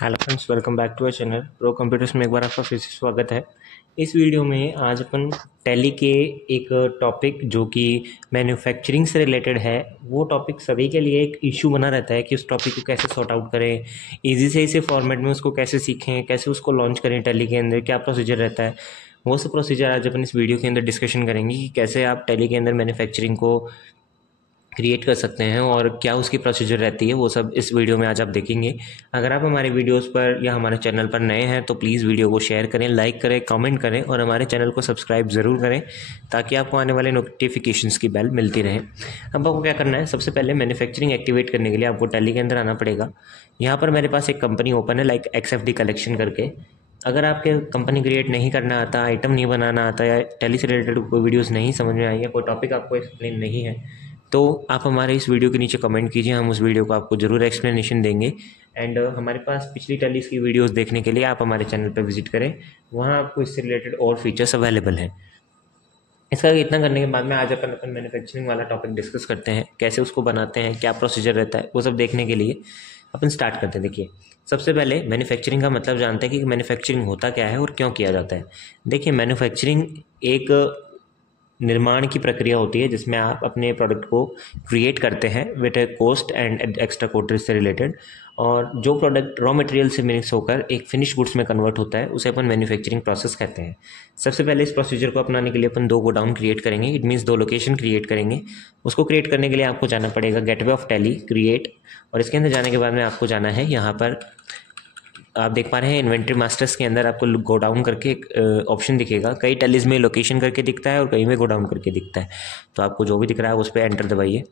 Hello friends, welcome back to our channel pro computers में एक बार आपका फिर से स्वागत है। इस वीडियो में आज अपन टैली के एक टॉपिक जो कि मैन्युफैक्चरिंग से रिलेटेड है, वो टॉपिक सभी के लिए एक इशू बना रहता है कि उस टॉपिक को कैसे सॉर्ट आउट करें, इजी से इसी फॉर्मेट में उसको कैसे सीखें, कैसे उसको लॉन्च करें, टैली के अंदर क्या प्रोसीजर रहता है। वो सब प्रोसीजर आज अपन इस वीडियो के अंदर डिस्कशन करेंगे कि कैसे आप टैली के अंदर मैन्युफैक्चरिंग को क्रिएट कर सकते हैं और क्या उसकी प्रोसीजर रहती है, वो सब इस वीडियो में आज आप देखेंगे। अगर आप हमारे वीडियोस पर या हमारे चैनल पर नए हैं तो प्लीज़ वीडियो को शेयर करें, लाइक करें, कमेंट करें और हमारे चैनल को सब्सक्राइब ज़रूर करें ताकि आपको आने वाले नोटिफिकेशंस की बेल मिलती रहे। अब आपको क्या करना है, सबसे पहले मैन्युफैक्चरिंग एक्टिवेट करने के लिए आपको टैली के अंदर आना पड़ेगा। यहाँ पर मेरे पास एक कंपनी ओपन है, लाइक XFD कलेक्शन करके। अगर आपके कंपनी क्रिएट नहीं करना आता, आइटम नहीं बनाना आता, या टैली से रिलेटेड कोई वीडियोस नहीं समझ में आई है, कोई टॉपिक आपको एक्सप्लेन नहीं है, तो आप हमारे इस वीडियो के नीचे कमेंट कीजिए, हम उस वीडियो को आपको ज़रूर एक्सप्लेनेशन देंगे। एंड हमारे पास पिछली टैलीज की वीडियोस देखने के लिए आप हमारे चैनल पर विजिट करें, वहाँ आपको इससे रिलेटेड और फीचर्स अवेलेबल हैं। इसका इतना करने के बाद में आज अपन मैन्युफैक्चरिंग वाला टॉपिक डिस्कस करते हैं, कैसे उसको बनाते हैं, क्या प्रोसीजर रहता है, वो सब देखने के लिए अपन स्टार्ट करते हैं। देखिए, सबसे पहले मैन्युफैक्चरिंग का मतलब जानते हैं कि मैन्युफैक्चरिंग होता क्या है और क्यों किया जाता है। देखिए, मैन्युफैक्चरिंग एक निर्माण की प्रक्रिया होती है जिसमें आप अपने प्रोडक्ट को क्रिएट करते हैं with A cost and extra cottage से रिलेटेड, और जो प्रोडक्ट रॉ मटेरियल से मिक्स होकर एक फिनिश गुड्स में कन्वर्ट होता है उसे अपन मैन्युफैक्चरिंग प्रोसेस कहते हैं। सबसे पहले इस प्रोसीजर को अपनाने के लिए अपन 2 गोडाउन क्रिएट करेंगे, इट मीन्स 2 लोकेशन क्रिएट करेंगे। उसको क्रिएट करने के लिए आपको जाना पड़ेगा गेटवे ऑफ टैली क्रिएट, और इसके अंदर जाने के बाद में आपको जाना है, यहाँ पर आप देख पा रहे हैं इन्वेंट्री मास्टर्स के अंदर आपको गोडाउन करके एक ऑप्शन दिखेगा। कई टैलीज में लोकेशन करके दिखता है और कई में गोडाउन करके दिखता है, तो आपको जो भी दिख रहा है उस पर एंटर दबाइए।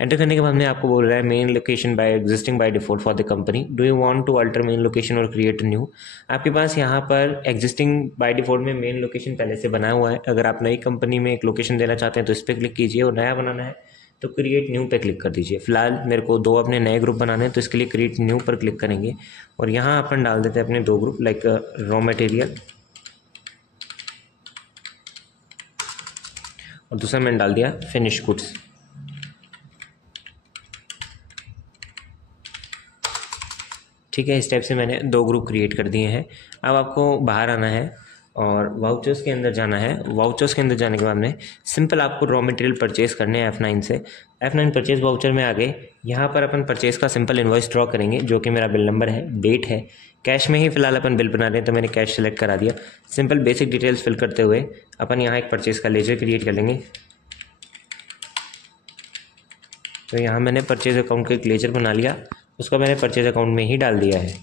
एंटर करने के बाद में आपको बोल रहा है main location by existing by default for the company, do you want to alter main location or create new. आपके पास यहाँ पर एग्जिस्टिंग बाय डिफॉल्ट में मेन लोकेशन पहले से बना हुआ है। अगर आप नई कंपनी में एक लोकेशन देना चाहते हैं तो इस पर क्लिक कीजिए, और नया बनाना है तो क्रिएट न्यू पे क्लिक कर दीजिए। फिलहाल मेरे को 2 अपने नए ग्रुप बनाने हैं, तो इसके लिए क्रिएट न्यू पर क्लिक करेंगे और यहाँ अपन डाल देते हैं अपने 2 ग्रुप, लाइक रॉ मटेरियल, और दूसरा मैंने डाल दिया फिनिश गुड्स। ठीक है, इस टाइप से मैंने 2 ग्रुप क्रिएट कर दिए हैं। अब आपको बाहर आना है और वाउचर्स के अंदर जाना है। वाउचर्स के अंदर जाने के बाद में सिंपल आपको रॉ मटेरियल परचेज करने हैं F9 से। F9 परचेज वाउचर में आ गए, यहाँ पर अपन परचेज का सिंपल इन्वॉइस ड्रॉ करेंगे, जो कि मेरा बिल नंबर है, डेट है। कैश में ही फिलहाल अपन बिल बना रहे हैं तो मैंने कैश सेलेक्ट करा दिया। सिंपल बेसिक डिटेल्स फिल करते हुए अपन यहाँ एक परचेज का लेजर क्रिएट कर लेंगे। तो यहाँ मैंने परचेज अकाउंट का एक लेजर बना लिया, उसको मैंने परचेज अकाउंट में ही डाल दिया है।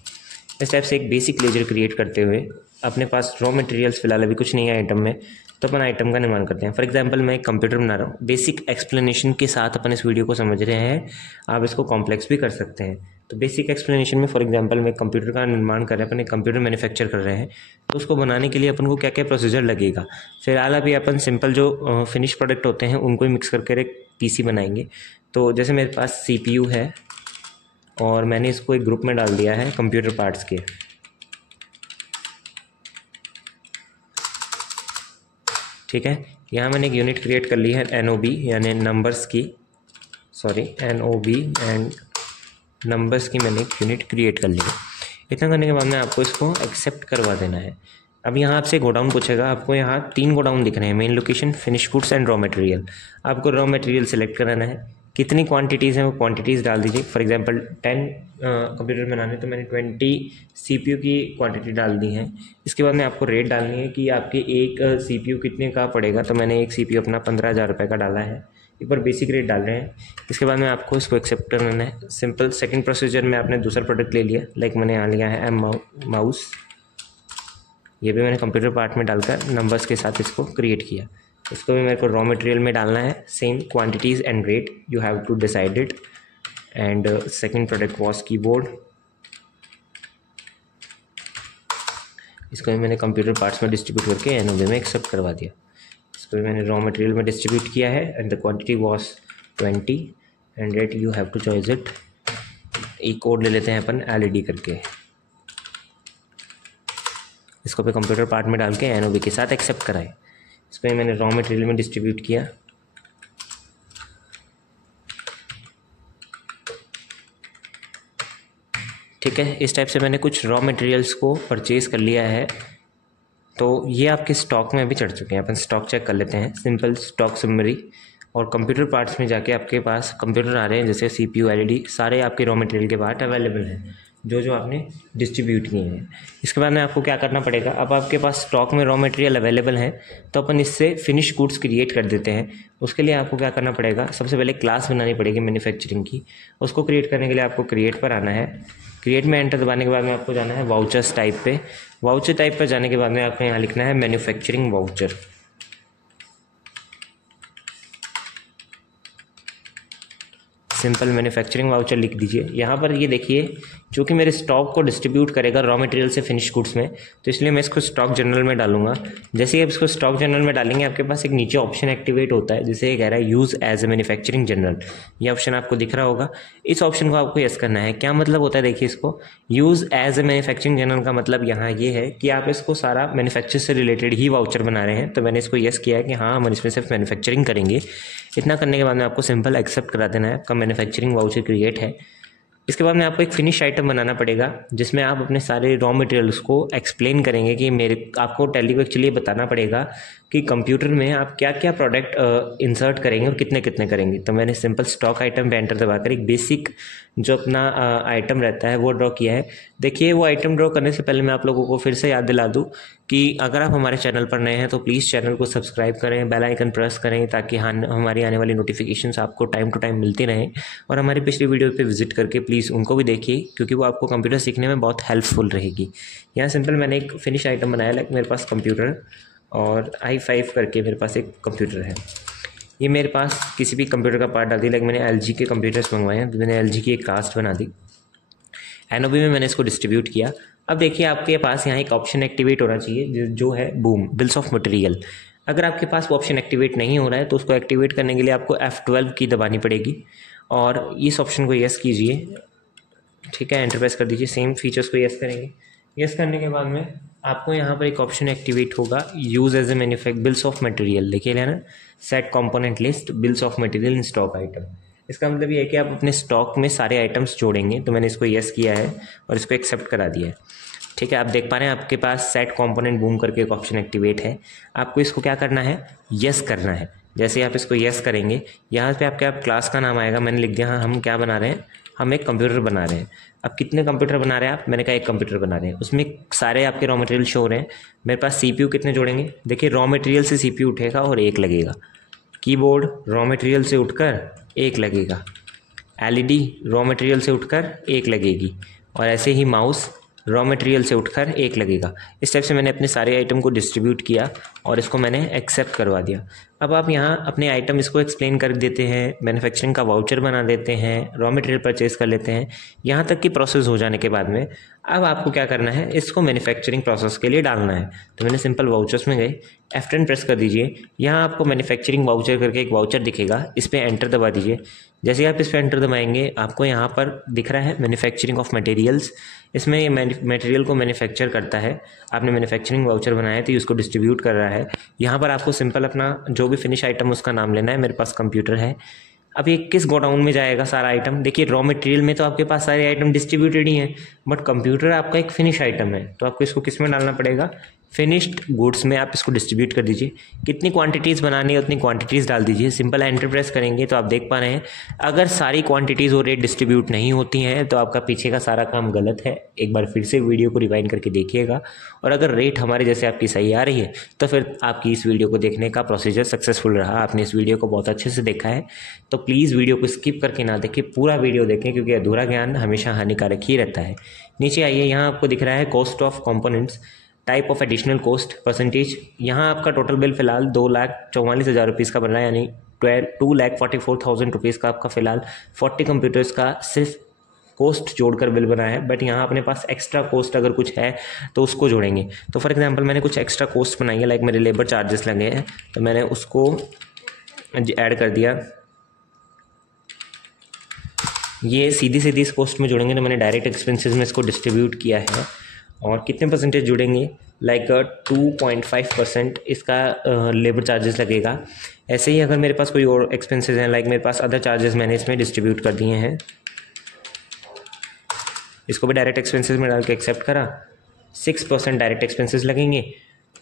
इस टाइप से एक बेसिक लेजर क्रिएट करते हुए अपने पास रॉ मटेरियल्स फिलहाल अभी कुछ नहीं है आइटम में, तो अपन आइटम का निर्माण करते हैं। फॉर एग्जांपल मैं एक कंप्यूटर बना रहा हूँ, बेसिक एक्सप्लेनेशन के साथ अपन इस वीडियो को समझ रहे हैं, आप इसको कॉम्प्लेक्स भी कर सकते हैं। तो बेसिक एक्सप्लेनेशन में फॉर एग्जांपल मैं कंप्यूटर का निर्माण कर रहे हैं, अपन एक कंप्यूटर मैन्युफैक्चर कर रहे हैं, तो उसको बनाने के लिए अपन को क्या क्या प्रोसीजर लगेगा। फिलहाल अभी अपन सिंपल जो फिनिश प्रोडक्ट होते हैं उनको ही मिक्स करके एक PC बनाएंगे। तो जैसे मेरे पास CPU है और मैंने इसको एक ग्रुप में डाल दिया है कंप्यूटर पार्ट्स के। ठीक है, यहाँ मैंने एक यूनिट क्रिएट कर ली है NOB यानी नंबर्स की, सॉरी NOB एंड नंबर्स की मैंने एक यूनिट क्रिएट कर ली है। इतना करने के बाद में आपको इसको एक्सेप्ट करवा देना है। अब यहाँ आपसे गोडाउन पूछेगा, आपको यहाँ 3 गोडाउन दिख रहे हैं, main location, finish goods and raw material. आपको रॉ मटेरियल सेलेक्ट कराना है, कितनी क्वांटिटीज़ हैं वो क्वांटिटीज़ डाल दीजिए। फॉर एग्जांपल 10 कंप्यूटर बनाने तो मैंने 20 CPU की क्वांटिटी डाल दी है। इसके बाद में आपको रेट डालनी है कि आपके एक CPU कितने का पड़ेगा, तो मैंने एक CPU अपना 15,000 रुपये का डाला है। एक बार बेसिक रेट डाल रहे हैं, इसके बाद में आपको इसको एक्सेप्ट करना है। सिंपल सेकंड प्रोसीजर में आपने दूसरा प्रोडक्ट ले लिया, लाइक मैंने यहाँ लिया है माउस, ये भी मैंने कंप्यूटर पार्ट में डालकर नंबर्स के साथ इसको क्रिएट किया। इसको भी मेरे को रॉ मटेरियल में डालना है, same quantities and rate you have to decide it. And second product was keyboard, इसको भी मैंने कंप्यूटर पार्ट्स में डिस्ट्रीब्यूट करके NOB में एक्सेप्ट करवा दिया। इसको भी मैंने रॉ मटेरियल में डिस्ट्रीब्यूट किया है and the quantity was 20 and rate you have to choice it. एक कोड ले लेते हैं अपन LED करके, इसको पे कंप्यूटर पार्ट में डाल के NOB के साथ एक्सेप्ट कराए। इस पर मैंने रॉ मटेरियल में डिस्ट्रीब्यूट किया। ठीक है, इस टाइप से मैंने कुछ रॉ मटेरियल्स को परचेज़ कर लिया है। तो ये आपके स्टॉक में अभी चढ़ चुके हैं। अपन स्टॉक चेक कर लेते हैं, सिंपल स्टॉक समरी। और कंप्यूटर पार्ट्स में जाके आपके पास कंप्यूटर आ रहे हैं, जैसे CPU, LED, सारे आपके रॉ मटेरियल के पार्ट अवेलेबल हैं जो जो आपने डिस्ट्रीब्यूट किए हैं। इसके बाद में आपको क्या करना पड़ेगा, अब आपके पास स्टॉक में रॉ मटेरियल अवेलेबल है तो अपन इससे फिनिश गुड्स क्रिएट कर देते हैं। उसके लिए आपको क्या करना पड़ेगा, सबसे पहले क्लास बनानी पड़ेगी मैन्युफैक्चरिंग की। उसको क्रिएट करने के लिए आपको क्रिएट पर आना है। क्रिएट में एंटर दबाने के बाद में आपको जाना है वाउचर्स टाइप पे। वाउचर टाइप पर जाने के बाद में आपको यहाँ लिखना है manufacturing voucher. Simple manufacturing voucher लिख दीजिए। यहाँ पर ये देखिए, चूँकि मेरे स्टॉक को डिस्ट्रीब्यूट करेगा रॉ मटेरियल से फिनिश गुड्स में, तो इसलिए मैं इसको स्टॉक जनरल में डालूंगा। जैसे ही आप इसको स्टॉक जनरल में डालेंगे, आपके पास एक नीचे ऑप्शन एक्टिवेट होता है, जिसे ये कह रहा है use as a manufacturing journal. ये ऑप्शन आपको दिख रहा होगा, इस ऑप्शन को आपको यस करना है। क्या मतलब होता है, देखिए इसको use as a manufacturing journal का मतलब यहाँ ये है कि आप इसको सारा मैन्युफैक्चर से रिलेटेड ही वाउचर बना रहे हैं। तो मैंने इसको यस किया है कि हाँ, हम इसमें सिर्फ मैन्युफैक्चरिंग करेंगे। इतना करने के बाद में आपको सिंपल एक्सेप्ट करा देना है, आपका मैन्युफैक्चरिंग वाउचर क्रिएट है। इसके बाद में आपको एक फिनिश आइटम बनाना पड़ेगा, जिसमें आप अपने सारे रॉ मटेरियल्स को एक्सप्लेन करेंगे कि आपको टैली को एक्चुअली बताना पड़ेगा कि कंप्यूटर में आप क्या क्या प्रोडक्ट इंसर्ट करेंगे और कितने कितने करेंगे। तो मैंने सिंपल स्टॉक आइटम पे एंटर दबाकर एक बेसिक जो अपना आइटम रहता है वो ड्रॉ किया है। देखिए, वो आइटम ड्रॉ करने से पहले मैं आप लोगों को फिर से याद दिला दूँ कि अगर आप हमारे चैनल पर नए हैं तो प्लीज़ चैनल को सब्सक्राइब करें, बेल आइकन प्रेस करें, ताकि हमारी आने वाली नोटिफिकेशंस आपको टाइम टू टाइम मिलती रहें। और हमारी पिछली वीडियो पे विजिट करके प्लीज़ उनको भी देखिए, क्योंकि वो आपको कंप्यूटर सीखने में बहुत हेल्पफुल रहेगी। यहाँ सिंपल मैंने एक फिनिश आइटम बनाया, लाइक मेरे पास कंप्यूटर और i5 करके मेरे पास एक कंप्यूटर है। ये मेरे पास किसी भी कंप्यूटर का पार्ट डाल दिया, लाइक मैंने LG के कंप्यूटर्स मंगवाए हैं, तो मैंने LG की एक कास्ट बना दी। NOB में मैंने इसको डिस्ट्रीब्यूट किया। अब देखिए, आपके पास यहाँ एक ऑप्शन एक्टिवेट होना चाहिए जो है बूम, बिल्स ऑफ मटेरियल। अगर आपके पास वो ऑप्शन एक्टिवेट नहीं हो रहा है तो उसको एक्टिवेट करने के लिए आपको F12 की दबानी पड़ेगी और इस ऑप्शन को यस कीजिए। ठीक है, एंटर प्रेस कर दीजिए। सेम फीचर्स को यस करेंगे। यस करने के बाद में आपको यहाँ पर एक ऑप्शन एक्टिवेट होगा, use as a manufacture bills of material. देखिए है ना, set component list bills of material in stock item. इसका मतलब ये है कि आप अपने स्टॉक में सारे आइटम्स जोड़ेंगे। तो मैंने इसको यस किया है और इसको एक्सेप्ट करा दिया है। ठीक है, आप देख पा रहे हैं आपके पास सेट कंपोनेंट बूम करके एक ऑप्शन एक्टिवेट है। आपको इसको क्या करना है, यस करना है। जैसे ही आप इसको यस करेंगे, यहाँ पे आपके क्लास का नाम आएगा। मैंने लिख दिया, हाँ हम क्या बना रहे हैं, हम एक कंप्यूटर बना रहे हैं। अब कितने कंप्यूटर बना रहे हैं आप, मैंने कहा एक कंप्यूटर बना रहे हैं। उसमें सारे आपके रॉ मटेरियल शो हो रहे हैं। मेरे पास CPU कितने जोड़ेंगे, देखिए रॉ मटेरियल से CPU उठेगा और 1 लगेगा। कीबोर्ड रॉ मटेरियल से उठकर 1 लगेगा। LED रॉ मटेरियल से उठकर 1 लगेगी। और ऐसे ही माउस रॉ मटेरियल से उठकर 1 लगेगा। इस टाइप से मैंने अपने सारे आइटम को डिस्ट्रीब्यूट किया और इसको मैंने एक्सेप्ट करवा दिया। अब आप यहाँ अपने आइटम इसको एक्सप्लेन कर देते हैं, मैन्युफैक्चरिंग का वाउचर बना देते हैं, रॉ मटेरियल परचेज कर लेते हैं। यहाँ तक की प्रोसेस हो जाने के बाद में अब आपको क्या करना है, इसको मैन्युफैक्चरिंग प्रोसेस के लिए डालना है। तो मैंने सिंपल वाउचर्स में गए, F10 प्रेस कर दीजिए। यहाँ आपको मैन्युफैक्चरिंग वाउचर करके एक वाउचर दिखेगा, इस पर एंटर दबा दीजिए। जैसे आप इस पर एंटर दबाएंगे, आपको यहाँ पर दिख रहा है मैन्युफैक्चरिंग ऑफ मटेरियल्स। इसमें ये मटेरियल को मैन्युफैक्चर करता है। आपने मैन्युफैक्चरिंग वाउचर बनाया है तो उसको डिस्ट्रीब्यूट कर रहा है। यहाँ पर आपको सिंपल अपना जो भी फिनिश आइटम उसका नाम लेना है। मेरे पास कंप्यूटर है। अब ये किस गोडाउन में जाएगा सारा आइटम, देखिए रॉ मटेरियल में तो आपके पास सारे आइटम डिस्ट्रीब्यूटेड ही हैं, बट कंप्यूटर आपका एक फिनिश आइटम है। तो आपको इसको किस में डालना पड़ेगा, फिनिश्ड गुड्स में आप इसको डिस्ट्रीब्यूट कर दीजिए। कितनी क्वांटिटीज़ बनानी है उतनी क्वांटिटीज़ डाल दीजिए। सिंपल एंटर प्रेस करेंगे तो आप देख पा रहे हैं, अगर सारी क्वांटिटीज़ और रेट डिस्ट्रीब्यूट नहीं होती हैं तो आपका पीछे का सारा काम गलत है। एक बार फिर से वीडियो को रिवाइंड करके देखिएगा, और अगर रेट हमारे जैसे आपकी सही आ रही है तो फिर आपकी इस वीडियो को देखने का प्रोसीजर सक्सेसफुल रहा। आपने इस वीडियो को बहुत अच्छे से देखा है, तो प्लीज़ वीडियो को स्किप करके ना देखें, पूरा वीडियो देखें, क्योंकि अधूरा ज्ञान हमेशा हानिकारक ही रहता है। नीचे आइए, यहाँ आपको दिख रहा है cost of components, type of additional cost, percentage. यहाँ आपका टोटल बिल फिलहाल 2,44,000 रुपीज़ का बन रहा है, यानी 2,44,000 रुपीज़ का आपका फिलहाल 40 कंप्यूटर्स का सिर्फ कॉस्ट जोड़कर बिल बना है। बट यहाँ अपने पास एक्स्ट्रा कॉस्ट अगर कुछ है तो उसको जोड़ेंगे। तो फॉर एग्जांपल मैंने कुछ एक्स्ट्रा कॉस्ट बनाई है, लाइक मेरे लेबर चार्जेस लगे हैं तो मैंने उसको ऐड कर दिया। ये सीधी इस कॉस्ट में जुड़ेंगे, तो मैंने डायरेक्ट एक्सपेंसेस में इसको डिस्ट्रीब्यूट किया है। और कितने परसेंटेज जुड़ेंगे, लाइक 2.5% इसका लेबर चार्जेस लगेगा। ऐसे ही अगर मेरे पास कोई और एक्सपेंसेस हैं, लाइक मेरे पास अदर चार्जेस मैंने इसमें डिस्ट्रीब्यूट कर दिए हैं। इसको भी डायरेक्ट एक्सपेंसेस में डाल के एक्सेप्ट करा, 6% डायरेक्ट एक्सपेंसेस लगेंगे।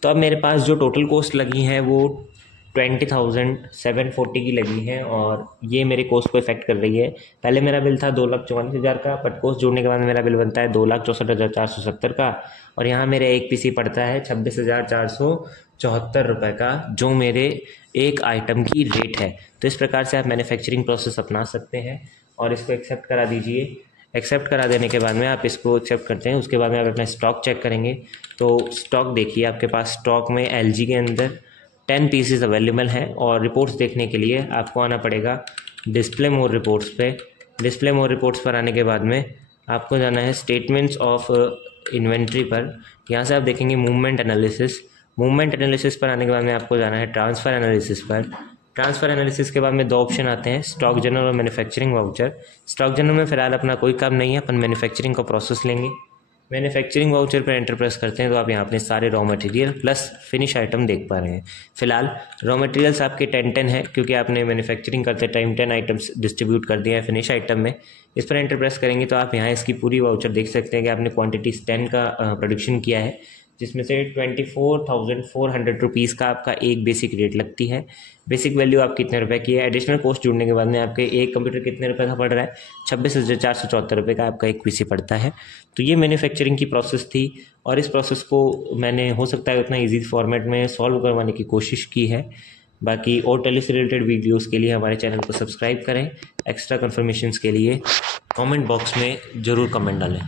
तो अब मेरे पास जो टोटल कॉस्ट लगी हैं वो 20,740 की लगी हैं और ये मेरे कॉस्ट को इफेक्ट कर रही है। पहले मेरा बिल था 2,44,000 का, बट कॉस्ट जोड़ने के बाद मेरा बिल बनता है 2,64,470 का और यहाँ मेरे एक पीसी पड़ता है 26,474 रुपये का, जो मेरे एक आइटम की रेट है। तो इस प्रकार से आप मैन्युफैक्चरिंग प्रोसेस अपना सकते हैं और इसको एक्सेप्ट करा दीजिए। एक्सेप्ट करा देने के बाद में आप इसको एक्सेप्ट करते हैं, उसके बाद में आप अपना स्टॉक चेक करेंगे तो स्टॉक देखिए आपके पास स्टॉक में LG के अंदर 10 पीसेस अवेलेबल हैं। और रिपोर्ट्स देखने के लिए आपको आना पड़ेगा डिस्प्ले मोर रिपोर्ट्स पे। डिस्प्ले मोर रिपोर्ट्स पर आने के बाद में आपको जाना है स्टेटमेंट्स ऑफ इन्वेंट्री पर। यहाँ से आप देखेंगे मूवमेंट एनालिसिस। मूवमेंट एनालिसिस पर आने के बाद में आपको जाना है ट्रांसफ़र एनालिसिस पर। ट्रांसफ़र एनालिसिस के बाद में 2 ऑप्शन आते हैं, स्टॉक जनरल और मैन्युफैक्चरिंग वाउचर। स्टॉक जनरल में फ़िलहाल अपना कोई काम नहीं है, अपन मैन्युफैक्चरिंग का प्रोसेस लेंगे। मैन्युफैक्चरिंग वाउचर पर एंटर प्रेस करते हैं तो आप यहाँ अपने सारे raw material plus finish item देख पा रहे हैं। फिलहाल रॉ मटेरियल्स आपके 10 है क्योंकि आपने मैन्युफैक्चरिंग करते टाइम 10 आइटम्स डिस्ट्रीब्यूट कर दिए हैं फिनिश आइटम में। इस पर एंटर प्रेस करेंगे तो आप यहाँ इसकी पूरी वाउचर देख सकते हैं कि आपने क्वांटिटीज़ 10 का प्रोडक्शन किया है, जिसमें से 24,400 रुपीज़ का आपका एक बेसिक रेट लगती है। बेसिक वैल्यू आप कितने रुपए की है, एडिशनल कॉस्ट जुड़ने के बाद में आपके एक कंप्यूटर कितने रुपए का पड़ रहा है, 26,474 रुपये का आपका एक पीसी पड़ता है। तो ये मैन्युफैक्चरिंग की प्रोसेस थी और इस प्रोसेस को मैंने हो सकता है उतना ईजी फॉर्मेट में सॉल्व करवाने की कोशिश की है। बाकी और टेली से रिलेटेड वीडियोस के लिए हमारे चैनल को सब्सक्राइब करें। एक्स्ट्रा कन्फर्मेशंस के लिए कमेंट बॉक्स में ज़रूर कमेंट डालें।